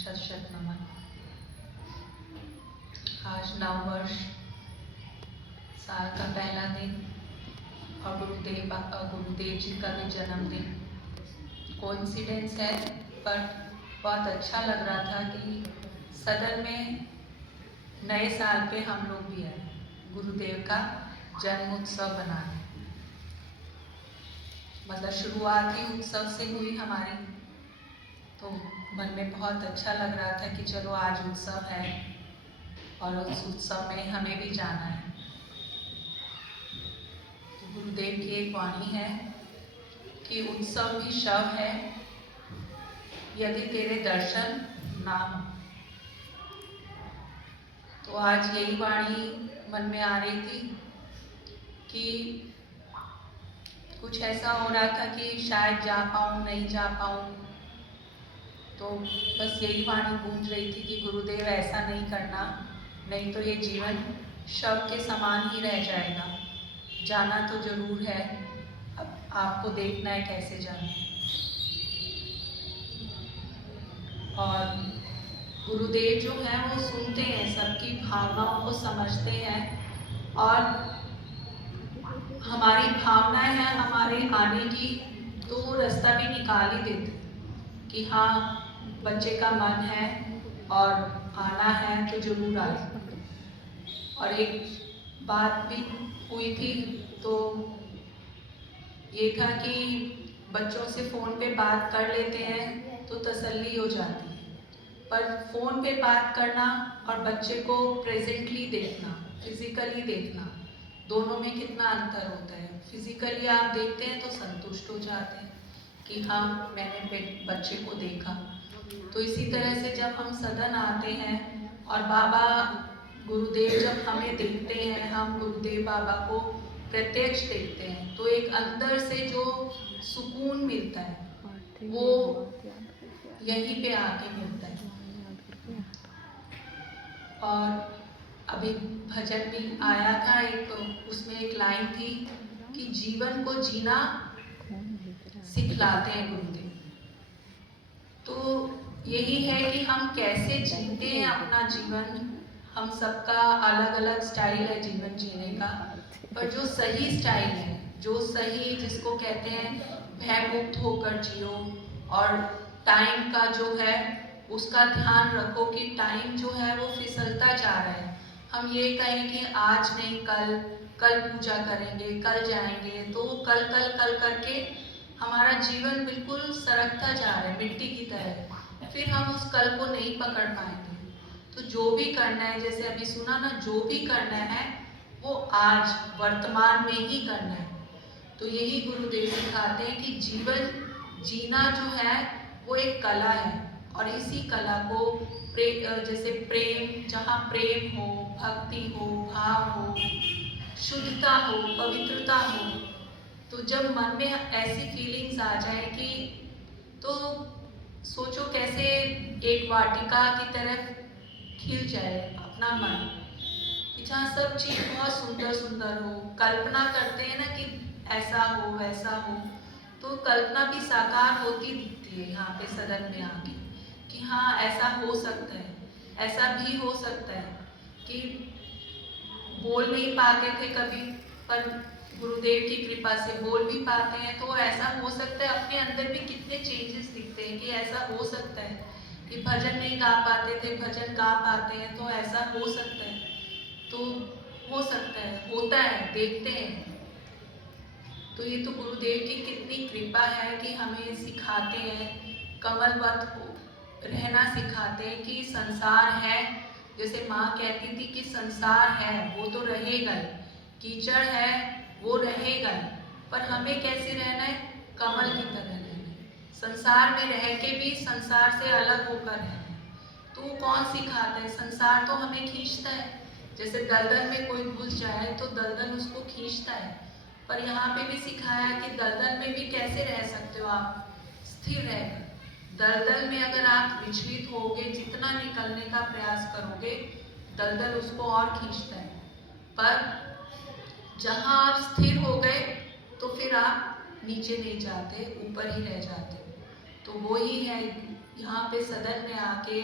शत शत नमन। आज नववर्ष, साल का पहला दिन और गुरुदेव जी का भी जन्मदिन। कोइंसिडेंस है, पर बहुत अच्छा लग रहा था कि सदन में नए साल पे हम लोग भी आए, गुरुदेव का जन्म उत्सव बनाने। मतलब शुरुआत ही उत्सव से हुई हमारी, तो मन में बहुत अच्छा लग रहा था कि चलो आज उत्सव है और उस उत्सव में हमें भी जाना है। तो गुरुदेव की एक वाणी है कि उत्सव भी शव है यदि तेरे दर्शन ना हो। तो आज यही वाणी मन में आ रही थी कि कुछ ऐसा हो रहा था कि शायद जा पाऊँ नहीं जा पाऊँ, तो बस यही वाणी गूंज रही थी कि गुरुदेव ऐसा नहीं करना, नहीं तो ये जीवन शव के समान ही रह जाएगा। जाना तो जरूर है, अब आपको देखना है कैसे जाना है। और गुरुदेव जो हैं वो सुनते हैं, सबकी भावनाओं को समझते हैं और हमारी भावनाएं हैं हमारे आने की, तो वो रास्ता भी निकाल ही देते कि हाँ बच्चे का मन है और आना है तो जरूर आए। और एक बात भी हुई थी, तो ये था कि बच्चों से फ़ोन पे बात कर लेते हैं तो तसल्ली हो जाती है, पर फ़ोन पे बात करना और बच्चे को प्रेजेंटली देखना, फिजिकली देखना, दोनों में कितना अंतर होता है। फिजिकली आप देखते हैं तो संतुष्ट हो जाते हैं कि हाँ मैंने बच्चे को देखा। तो इसी तरह से जब हम सदन आते हैं और बाबा गुरुदेव जब हमें देखते हैं, हम गुरुदेव बाबा को प्रत्यक्ष देखते हैं, तो एक अंदर से जो सुकून मिलता है वो यहीं पे आके मिलता है। और अभी भजन भी आया था, एक उसमें एक लाइन थी कि जीवन को जीना सिखलाते हैं गुरुदेव। तो यही है कि हम कैसे जीते हैं अपना जीवन। हम सबका अलग अलग स्टाइल है जीवन जीने का, पर जो सही स्टाइल है, जो सही जिसको कहते हैं भयमुक्त होकर जियो, और टाइम का जो है उसका ध्यान रखो कि टाइम जो है वो फिसलता जा रहा है। हम ये कहें कि आज नहीं कल, कल पूजा करेंगे, कल जाएंगे, तो कल कल कल करके हमारा जीवन बिल्कुल सरकता जा रहा है मिट्टी की तरह, फिर हम उस कल को नहीं पकड़ पाएंगे। तो जो भी करना है, जैसे अभी सुना ना, जो भी करना है वो आज वर्तमान में ही करना है। तो यही गुरुदेव सिखाते हैं कि जीवन जीना जो है वो एक कला है, और इसी कला को जैसे प्रेम, जहाँ प्रेम हो, भक्ति हो, भाव हो, शुद्धता हो, पवित्रता हो, तो जब मन में ऐसी फीलिंग्स आ जाए कि, तो सोचो कैसे एक वाटिका की तरफ खिल जाए अपना मन, कि जहाँ सब चीज़ बहुत सुंदर सुंदर हो। कल्पना करते हैं ना कि ऐसा हो वैसा हो, तो कल्पना भी साकार होती दिखती है यहाँ पे सदन में आके, कि हाँ ऐसा हो सकता है, ऐसा भी हो सकता है कि बोल नहीं पाते थे कभी, पर गुरुदेव की कृपा से बोल भी पाते हैं, तो ऐसा हो सकता है। अपने अंदर भी कितने चेंजेस दिखते हैं कि ऐसा हो सकता है कि भजन नहीं गा पाते थे, भजन गा पाते हैं, तो ऐसा हो सकता है। तो हो सकता है, होता है, देखते हैं। तो ये तो गुरुदेव की कितनी कृपा है कि हमें सिखाते हैं, कमलवत हो रहना सिखाते हैं कि संसार है, जैसे माँ कहती थी कि संसार है वो तो रहेगा ही, कीचड़ है वो रहेगा ही, पर हमें कैसे रहना है, कमल की तरह रहना है, संसार में रह के भी संसार से अलग होकर रहना है। तो वो कौन सिखाता है, संसार तो हमें खींचता है, जैसे दलदल में कोई घुस जाए तो दलदल उसको खींचता है, पर यहाँ पे भी सिखाया कि दलदल में भी कैसे रह सकते हो आप, स्थिर रहकर। दलदल में अगर आप विचलित होगे, जितना निकलने का प्रयास करोगे, दलदल उसको और खींचता है, पर जहाँ आप स्थिर हो गए तो फिर आप नीचे नहीं जाते, ऊपर ही रह जाते। तो वो ही है, यहाँ पे सदन में आके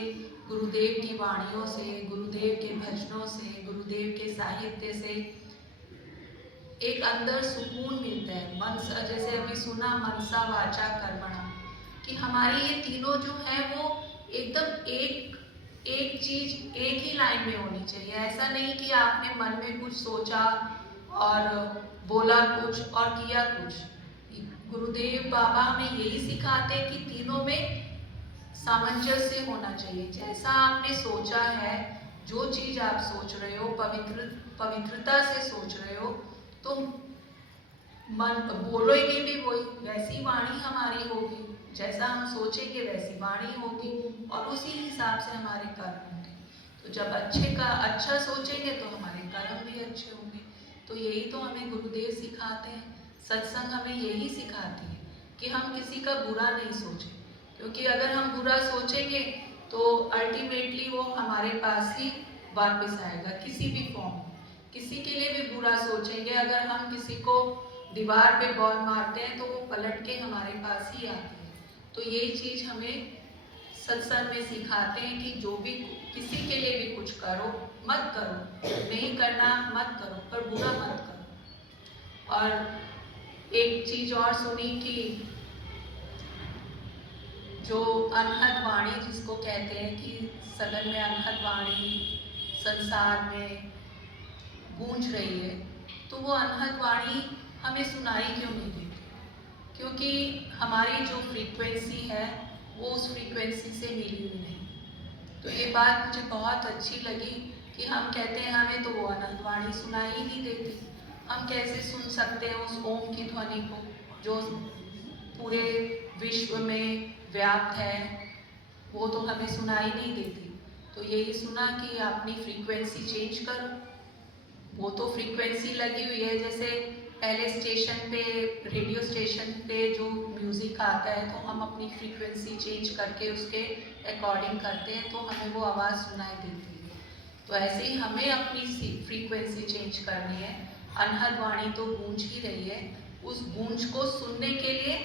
गुरुदेव की वाणियों से, गुरुदेव के भजनों से, गुरुदेव के साहित्य से एक अंदर सुकून मिलता है। मनसा, जैसे अभी सुना, मनसा वाचा कर्मणा, कि हमारी ये तीनों जो है वो एकदम एक चीज एक ही लाइन में होनी चाहिए। ऐसा नहीं कि आपने मन में कुछ सोचा और बोला कुछ और किया कुछ। गुरुदेव बाबा हमें यही सिखाते हैं कि तीनों में सामंजस्य होना चाहिए। जैसा आपने सोचा है, जो चीज आप सोच रहे हो, पवित्रता से सोच रहे हो, तो मन बोलोगे भी वही, वैसी वाणी हमारी होगी। जैसा हम सोचेंगे वैसी वाणी होगी और उसी हिसाब से हमारे कर्म होंगे। तो जब अच्छा सोचेंगे तो हमारे कर्म भी अच्छे होंगे। तो यही तो हमें गुरुदेव सिखाते हैं। सत्संग हमें यही सिखाती है कि हम किसी का बुरा नहीं सोचें, क्योंकि अगर हम बुरा सोचेंगे तो अल्टीमेटली वो हमारे पास ही वापस आएगा किसी भी फॉर्म में। किसी के लिए भी बुरा सोचेंगे, अगर हम किसी को दीवार पे बॉल मारते हैं तो वो पलट के हमारे पास ही आती है। तो यही चीज हमें सत्संग में सिखाते हैं कि जो भी किसी के लिए भी कुछ करो, मत करो, नहीं करना मत करो, पर बुरा मत करो। और एक चीज और सुनी कि जो अनहद वाणी जिसको कहते हैं, कि सदन में अनहद वाणी संसार में गूंज रही है, तो वो अनहद वाणी हमें सुनाई क्यों नहीं देती? क्योंकि हमारी जो फ्रीक्वेंसी है वो उस फ्रीक्वेंसी से मिली हुई नहीं। तो ये बात मुझे बहुत अच्छी लगी कि हम कहते हैं हमें तो वो अनहद वाणी सुनाई ही नहीं देती। हम कैसे सुन सकते हैं उस ओम की ध्वनि को जो पूरे विश्व में व्याप्त है? वो तो हमें सुनाई नहीं देती। तो यही सुना कि अपनी फ्रीक्वेंसी चेंज करो। वो तो फ्रीक्वेंसी लगी हुई है, जैसे पहले स्टेशन पे, रेडियो स्टेशन पे जो म्यूज़िक आता है तो हम अपनी फ्रीक्वेंसी चेंज करके उसके अकॉर्डिंग करते हैं तो हमें वो आवाज़ सुनाई देती है। तो ऐसे ही हमें अपनी फ्रीक्वेंसी चेंज करनी है। अनहद वाणी तो गूंज ही रही है, उस गूंज को सुनने के लिए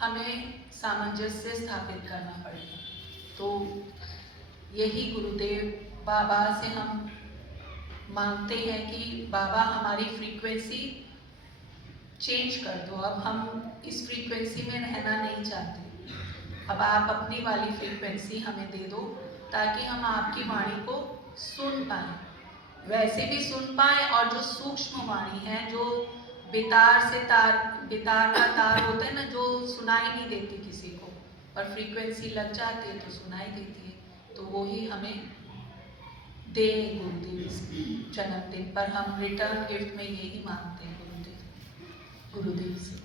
हमें सामंजस्य स्थापित करना पड़ेगा। तो यही गुरुदेव बाबा से हम मांगते हैं कि बाबा हमारी फ्रीक्वेंसी चेंज कर दो। अब हम इस फ्रीक्वेंसी में रहना नहीं चाहते। अब आप अपनी वाली फ्रीक्वेंसी हमें दे दो ताकि हम आपकी वाणी को सुन पाएं, वैसे भी सुन पाएं, और जो सूक्ष्म वाणी है, जो बेतार का तार होता है ना, जो सुनाई नहीं देती किसी को, पर फ्रीक्वेंसी लग जाती है तो सुनाई देती है। तो वो ही हमें दे गुरुदेव इस जन्मदिन पर। हम रिटर्न गिफ्ट में यही मांगते हैं गुरुदेव से।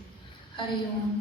हरि ओम।